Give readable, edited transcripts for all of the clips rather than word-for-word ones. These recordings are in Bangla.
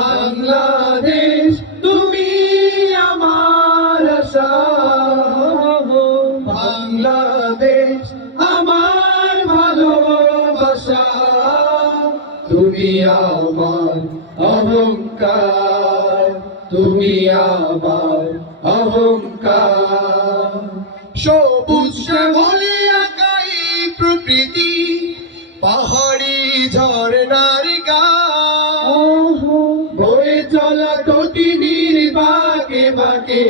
বাংলাদেশ তুমি আমার আশা, বাংলাদেশ আমার ভালোবাসা, তুমি আমার অহংকার, তুমি আমার অহংকার। সবুজ শ্যামলে আঁকাই প্রকৃতি, পাহাড়ি ঝর্ণার গান, বয়ে চলা তটিনীর বাঁকে বাঁকে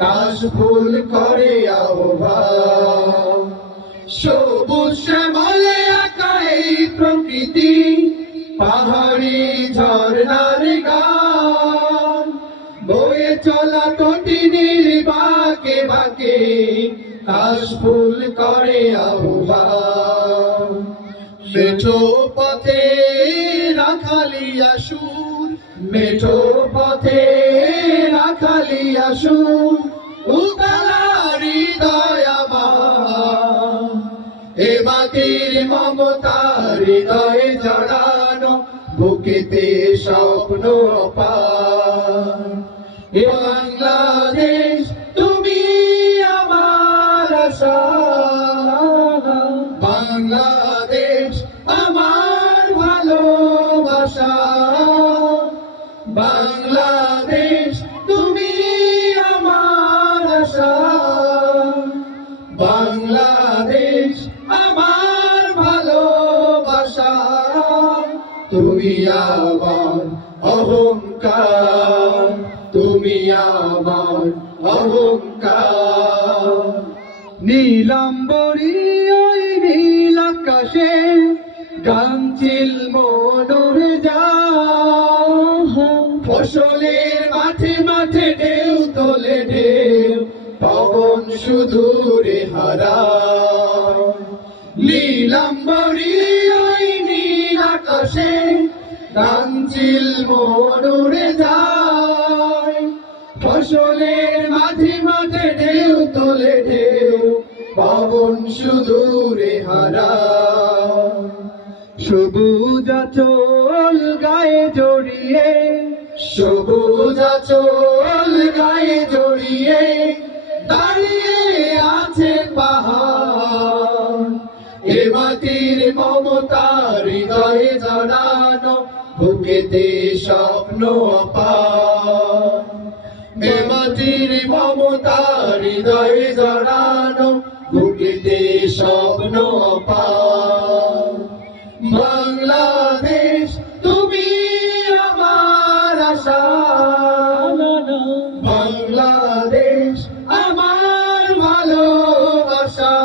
কাশফুল করে আহ্বান। সবুজ শ্যামলে আঁকাই প্রকৃতি, পাহাড়ি ঝর্ণার গান, বয়ে চলা তটিনীর বাঁকে বাঁকে কাশফুল করে আহ্বান। মেঠো পথে রাখালিয়া সুর, মেঠো পথে রাখালিয়া সুর, উতলা হৃদয় আমার, এ মাটির মমতা হৃদয়ে জড়ানো, বুকেতে স্বপ্ন পান। এ বাংলাদেশ তুমি আমার আশা, বাংলাদেশ আমার ভালোবাসা, বাংলাদেশ তুমি আমার আশা, বাংলাদেশ আমার ভালোবাসা, তুমি আমার অহংকার, তুমি আমার অহংকার। নীলাম্বরী ওই নীল আকাশে গাংচিল মনোর যায়, ফসলের মাঠে মাঠে ঢেউ তোলে ঢেউ, পবন সুদূরে হারায়। নীলাম্বরী ওই নীল আকাশে গাংচিল মনোর যায়, ফসলের মাঝে মাঝে ঢেউ তোলে ঢেউ, পবন সুদূরে হারায়। সবুজ আঁচল গায়ে জড়িয়ে, সবুজ আঁচল গায়ে জড়িয়ে দাঁড়িয়ে আছে পাহাড়, এ মাটির মমতা হৃদয়ে জড়ানো, বুকেতে স্বপ্ন পান। এ মাটির মমতা হৃদয়ে জড়ানো, বুকেতে স্বপ্ন পান। বাংলাদেশ তুমি আমার আশা, বাংলাদেশ আমার ভালোবাসা,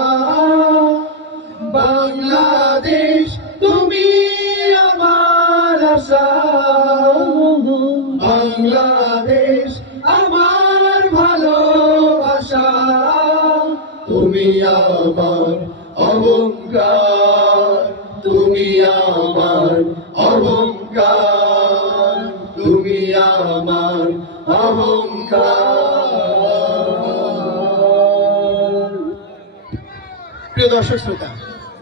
বাংলাদেশ তুমি আমার আশা, বাংলাদেশ আমার ভালোবাসা, তুমি আমার অহংকার, তুমি আমার অহংকার, তুমি আমার অহংকার। প্রিয় দর্শক শ্রোতা,